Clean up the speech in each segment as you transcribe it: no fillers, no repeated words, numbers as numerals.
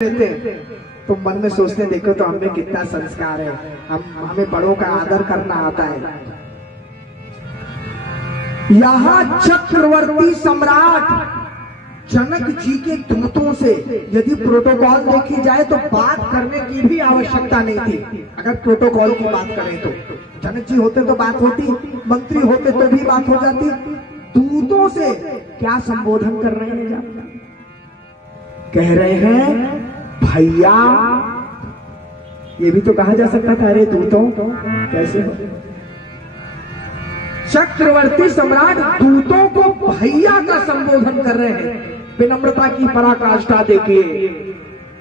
लेते तो मन में सोचते देखो तो हमें कितना संस्कार है, हमें बड़ों का आदर करना आता है। यहाँ चक्रवर्ती सम्राट जनक जी के दूतों से यदि प्रोटोकॉल देखी जाए तो बात करने की भी आवश्यकता नहीं थी। अगर प्रोटोकॉल की बात करें तो जनक जी होते तो बात होती, मंत्री होते तो भी बात हो जाती। दूतों से क्या संबोधन कर रहे हैं? कह रहे हैं भैया। ये भी तो कहा जा सकता था, अरे दूतों कैसे हो? चक्रवर्ती सम्राट दूतों को भैया का संबोधन कर रहे हैं। विनम्रता की पराकाष्ठा देखिए,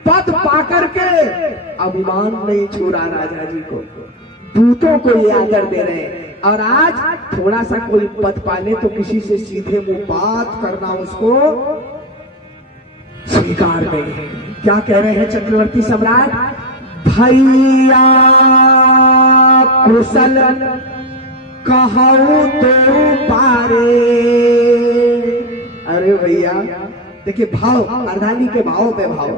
पद पाकर के अभिमान नहीं छोड़ा राजा जी को, दूतों को ये आदर दे रहे हैं। और आज थोड़ा सा कोई पद पाले तो किसी से सीधे मुंह बात करना उसको स्वीकार नहीं। क्या कह रहे हैं चक्रवर्ती सम्राट? भैया कुशल कहूं तो पारे। अरे भैया देखिए, भाव अर्धाली के भाव पे भाव।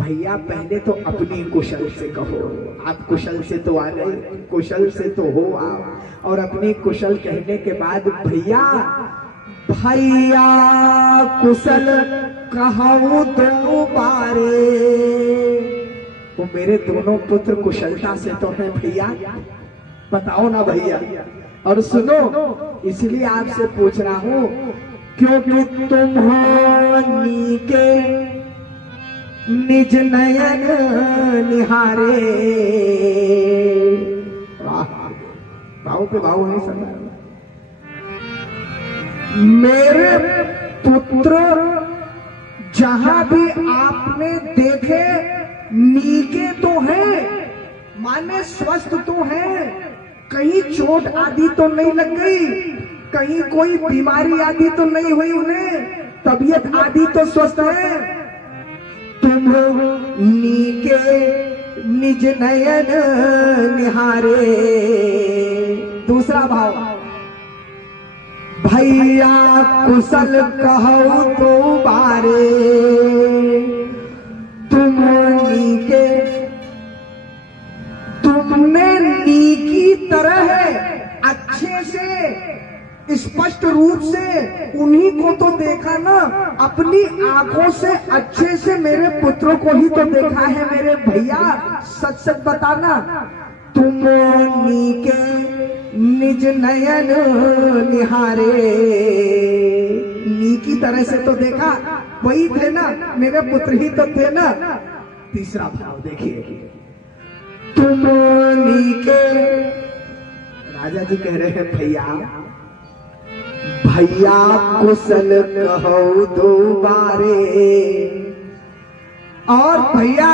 भैया पहले तो अपनी कुशल से कहो, आप कुशल से तो आ गए, कुशल से तो हो आप, और अपनी कुशल कहने के बाद भैया भैया कुशल कहूं तो पारे। वो मेरे दोनों पुत्र कुशलता से तो हैं भैया, बताओ ना भैया। और सुनो, इसलिए आपसे पूछ रहा हूं क्योंकि तुम्हारी के निज नयन निहारे। भाव पे भाव है सब। मेरे पुत्र जहां भी आपने देखे नीके तो हैं, माने स्वस्थ तो हैं, कहीं चोट आदि तो नहीं लग गई, कहीं कोई बीमारी आदि तो नहीं हुई उन्हें, तबीयत आदि तो स्वस्थ है। तुम नीके निज नयन निहारे। दूसरा भाव, भैया कुशल कहो तो बारे। तुम नीके, तुमने नीकी तरह अच्छे से स्पष्ट रूप से उन्हीं को तो देखा ना, अपनी आंखों से अच्छे से मेरे पुत्रों को ही तो देखा है मेरे भैया। सच सच बताना, तुम नीके निज नयन निहारे। नी की तरह से तो देखा, वही थे ना मेरे पुत्र ही तो थे ना। तीसरा भाव देखिए, तुम नीके, राजा जी कह रहे हैं भैया भैया कुशल कहो दो बारे। और भैया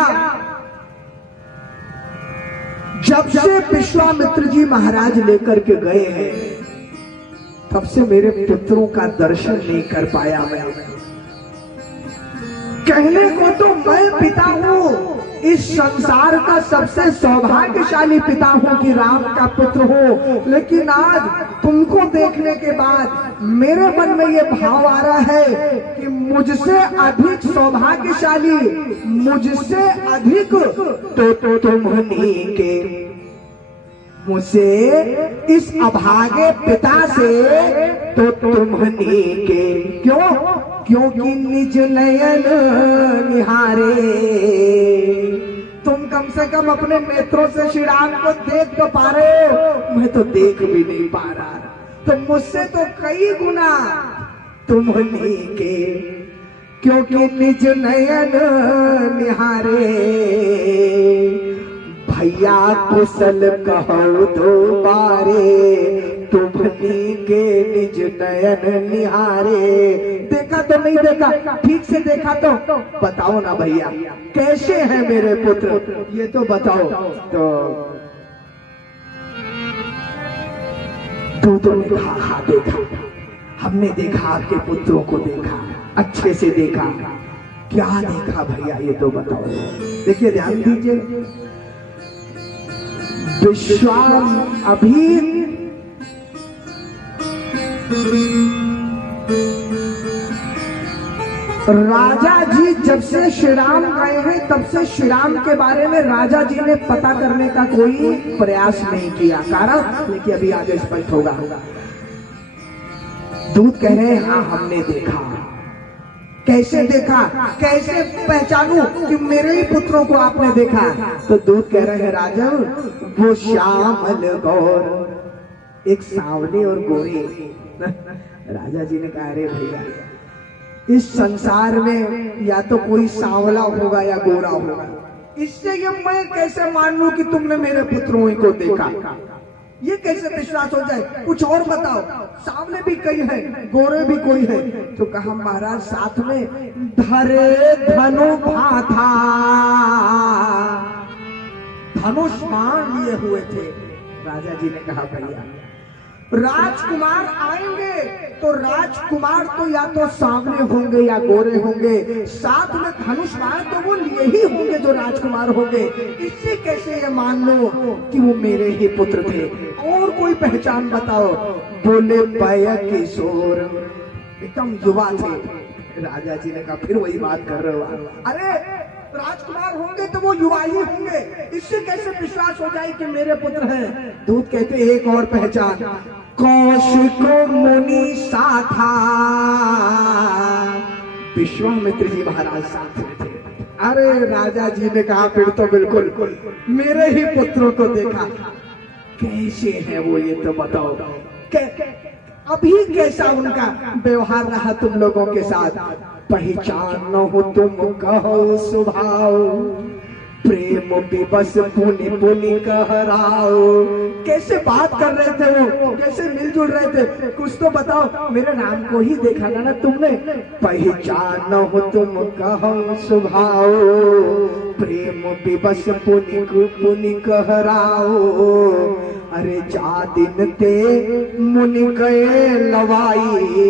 जब से विश्वामित्र जी महाराज लेकर के गए हैं तब से मेरे पुत्रों का दर्शन नहीं कर पाया मैं। कहने को तो मैं पिता हूँ, इस संसार का सबसे सौभाग्यशाली पिता हूँ कि राम का पुत्र हो, लेकिन आज तुमको देखने के बाद मेरे मन में ये भाव आ रहा है कि मुझसे अधिक सौभाग्यशाली, मुझसे अधिक तो तुम्हारी के, मुझसे इस अभागे पिता से तो तुम्हारी के। क्यों? क्योंकि निज नयन निहारे। तुम कम से कम अपने नेत्रों से श्री राम को देख तो पा रहे हो, मैं तो देख भी नहीं पा रहा। तो मुझसे तो कई गुना तुम्हारी के, क्योंकि निज नयन निहारे। भैया कुशल कहो दो बारे, तुम्हारी के निज नयन निहारे। देखा तो नहीं देखा? ठीक से देखा तो बताओ ना भैया, कैसे हैं मेरे पुत्र, ये तो बताओ। तो दूतों ने कहा हाँ देखा, हमने देखा, आपके पुत्रों को देखा, अच्छे से देखा। क्या देखा भैया ये तो बताओ। देखिए ध्यान दीजिए, विश्वाम अभी राजा जी जब से श्री राम गए हैं तब से श्री राम के बारे में राजा जी ने पता करने का कोई प्रयास नहीं किया। कारण लेकिन अभी आगे स्पष्ट होगा। दूत कह रहे हैं हाँ हमने देखा। कैसे देखा, कैसे पहचानूं कि मेरे ही पुत्रों को आपने देखा? तो दूत कह रहे हैं राजा वो श्यामल गौर, एक सांवले और गोरे। राजा जी ने कहा अरे भैया इस संसार में या तो कोई सांवला होगा या गोरा होगा, इससे ये मैं कैसे मान लूं कि तुमने मेरे पुत्रों को देखा? ये कैसे विश्वास हो जाए? कुछ और बताओ। सामने भी कई है, गोरे भी कोई है। तो कहा महाराज साथ में धरे धनु था, धनुष बाण लिए हुए थे। राजा जी ने कहा भैया राजकुमार आएंगे तो राजकुमार तो या तो सामने होंगे या गोरे होंगे, साथ में धनुष बाण तो वो लिए ही होंगे जो राजकुमार होंगे। इससे कैसे ये मान लो कि वो मेरे ही पुत्र थे? और कोई पहचान बताओ। बोले पय किशोर, एकदम युवा थे। राजा जी ने कहा फिर वही बात कर रहे हो? अरे राजकुमार होंगे तो वो युवा ही होंगे, इससे कैसे विश्वास हो जाए कि मेरे पुत्र हैं? दूत कहते एक और पहचान, कौशिक मुनि सा था। विश्वामित्र जी महाराज साथ में थे। अरे राजा जी ने कहा फिर तो बिल्कुल मेरे ही पुत्रों को देखा। कैसे है वो ये तो बताओ। अभी कैसा उनका व्यवहार रहा तुम लोगों के साथ? पहचान हो तुम कहो स्वभाव, प्रेम विवश पुनि पुनि कहराओ। कैसे बात कर रहे थे वो, कैसे मिलजुल रहे थे? कुछ तो बताओ। मेरे नाम को ही देखा ना तुमने। पहचान हो तुम कहो स्वभाव, प्रेम विवश पुनि पुनि कहराओ। अरे जा दिन ते मुनि गए लवाई,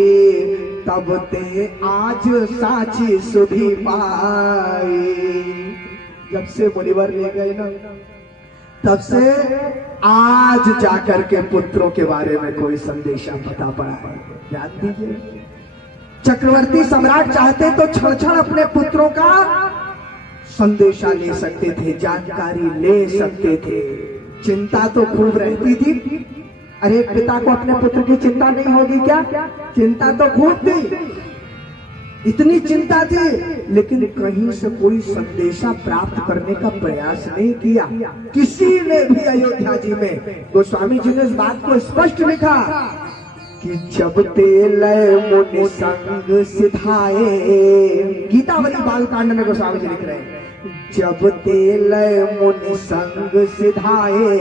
तब ते आज साची सुधी पाई। जब से मुनिवर ले गए ना तब से आज जाकर के पुत्रों के बारे में कोई संदेशा पता पड़ा है। ध्यान दीजिए, चक्रवर्ती सम्राट चाहते तो क्षण क्षण अपने पुत्रों का संदेशा ले सकते थे, जानकारी ले सकते थे। चिंता तो खूब रहती थी। अरे पिता को अपने पुत्र की चिंता नहीं होगी क्या? चिंता तो खूब थी, इतनी चिंता थी, लेकिन कहीं से कोई संदेशा प्राप्त करने का प्रयास नहीं किया किसी ने भी। अयोध्या जी में गोस्वामी जी ने इस बात को स्पष्ट लिखा कि जब ते लय मुनि संग सिधाए। गीतावली बालकांड में गोस्वामी जी लिख रहे हैं, जब ते लय मुनि संग सिधाए,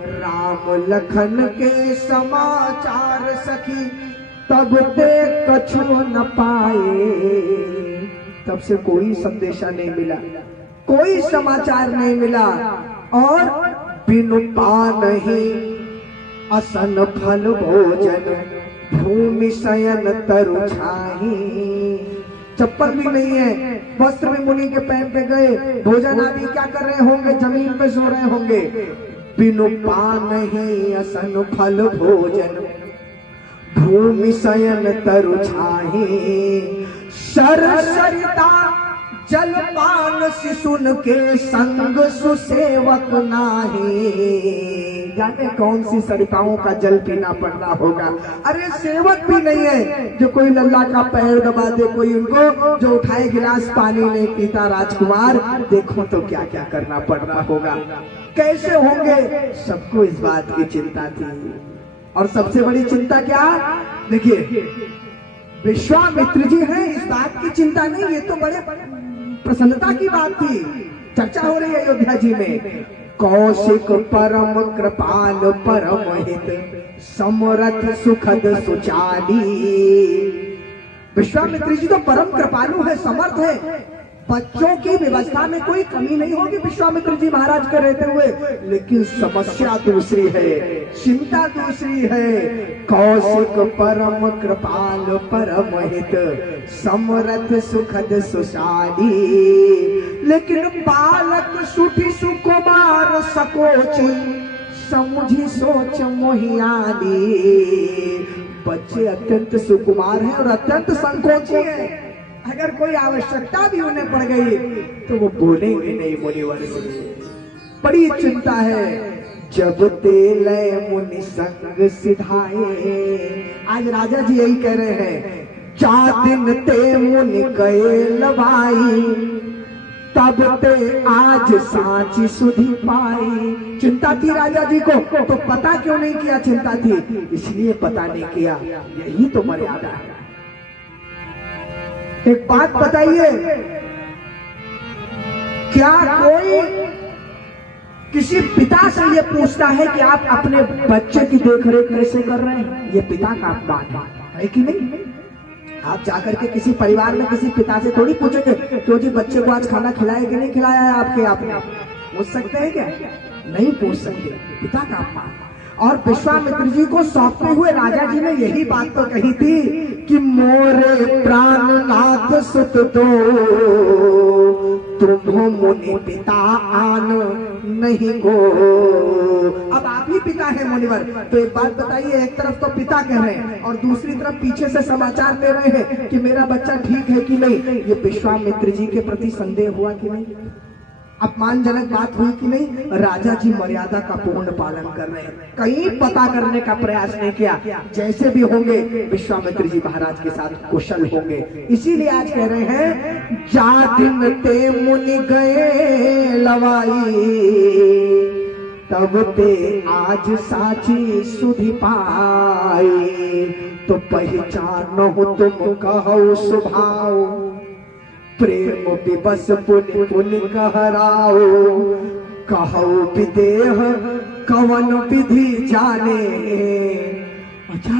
राम लखन के समाचार सखी, तब ते कछु न पाए। तब से कोई संदेशा नहीं मिला, कोई समाचार नहीं मिला। और बिनु पानहि असन फल भोजन, भूमि शयन तरु छाही। चप्पल भी नहीं है, वस्त्र भी मुनि के पैर पे गए, भोजन आदि क्या कर रहे होंगे? जमीन पे सो रहे होंगे। बिनु पानहि असन फल भोजन, भूमि शयन तरु छाही। सरिता जलपान शिशुन के संग सुसेवक नाही। जाने कौन सी सरिताओं का जल पीना पड़ रहा होगा। अरे सेवक भी नहीं है जो कोई लल्ला का पैर दबा दे, कोई उनको जो उठाए गिलास पानी नहीं पीता। राजकुमार देखो तो क्या क्या करना पड़ रहा होगा, कैसे होंगे। सबको इस बात की चिंता थी। और सबसे बड़ी चिंता क्या? देखिए विश्वामित्र जी हैं, इस बात की चिंता नहीं, ये तो बड़े प्रसन्नता की बात थी। चर्चा हो रही है अयोध्या जी में। कौशिक परम कृपाल परम हित, समरथ सुखद सुचाली। विश्वामित्र जी तो परम कृपालु है, समर्थ है। बच्चों की व्यवस्था में कोई कमी नहीं होगी विश्वामित्र जी महाराज के रहते हुए, लेकिन समस्या दूसरी है, चिंता दूसरी है। कौशिक परम कृपाल परम हित, समरथ सुखद सुशाली। लेकिन बालक सुठी सुकुमार सकोची, समुझी सोच मोहियाली। बच्चे अत्यंत सुकुमार हैं और अत्यंत संकोची हैं। अगर कोई आवश्यकता भी उन्हें पड़ गई तो वो बोलेंगे नहीं मुनिवर से। बड़ी चिंता है। जब ते लय मुनि संग सिधाए, आज राजा जी यही कह रहे हैं, दिन ते मुनि गए लवाई, तब ते आज सांची सुधी पाई। चिंता थी राजा जी को, तो पता क्यों नहीं किया चिंता थी? इसलिए पता नहीं किया, यही तो मर्यादा है। एक बात बताइए, क्या कोई किसी पिता से ये पूछता है कि आप अपने बच्चे की देखरेख कैसे कर रहे हैं? ये पिता का अपमान है कि नहीं? आप जाकर के किसी परिवार में किसी पिता से थोड़ी पूछेंगे, क्यों जी बच्चे को आज खाना खिलाया कि नहीं खिलाया है आपके? आपने पूछ सकते हैं क्या? नहीं पूछ सकते, पिता का अपमान। और विश्वामित्र जी को सौंपते हुए राजा जी ने यही बात तो कही थी कि मोरे प्राणनाथ सुत दो, तुम मुनि पिता आन नहीं गो। अब आप ही पिता है मुनिवर, तो एक बात बताइए, एक तरफ तो पिता कह रहे हैं और दूसरी तरफ पीछे से समाचार दे रहे हैं कि मेरा बच्चा ठीक है कि नहीं। ये विश्वामित्र जी के प्रति संदेह हुआ कि नहीं? अपमानजनक बात हुई कि नहीं? राजा जी मर्यादा का पूर्ण पालन कर रहे हैं, कहीं पता करने का प्रयास नहीं किया। जैसे भी होंगे विश्वामित्र जी महाराज के साथ कुशल होंगे। इसीलिए आज कह रहे हैं, दिन ते मुनि गए लवाई, तब ते आज साची सुधि पाई। तो पहचानो तुम कहो स्वभाव, प्रेम विवश पुनि पुनि कहराओ। कहो विदेह कवन विधि जाने। अच्छा,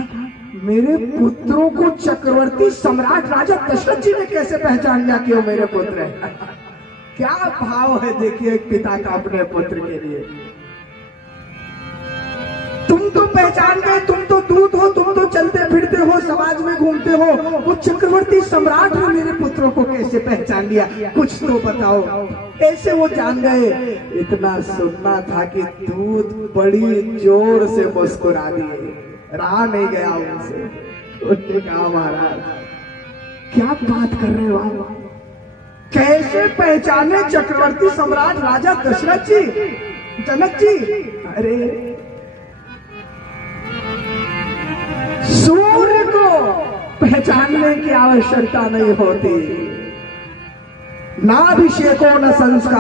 मेरे पुत्रों को चक्रवर्ती सम्राट राजा दशरथ जी ने कैसे पहचान लिया कि वो मेरे पुत्र है? क्या भाव है देखिए एक पिता का अपने पुत्र के लिए। तुम तो पहचान गए, तुम तो दूत हो, तुम तो चलते फिरते हो, समाज में घूमते हो, वो चक्रवर्ती सम्राट ने मेरे पुत्रों को कैसे पहचान लिया? कुछ तो बताओ। ऐसे वो जान गए। इतना सुनना था कि दूत बड़ी जोर से मुस्कुरा दिए, रहा नहीं गया उनसे। उन्होंने कहा, महाराज क्या बात कर रहे हो? कैसे पहचाने चक्रवर्ती सम्राट राजा दशरथ जी, जनक जी? अरे सूर्य को पहचानने की आवश्यकता नहीं होती, ना अभिषेको न संस्कार।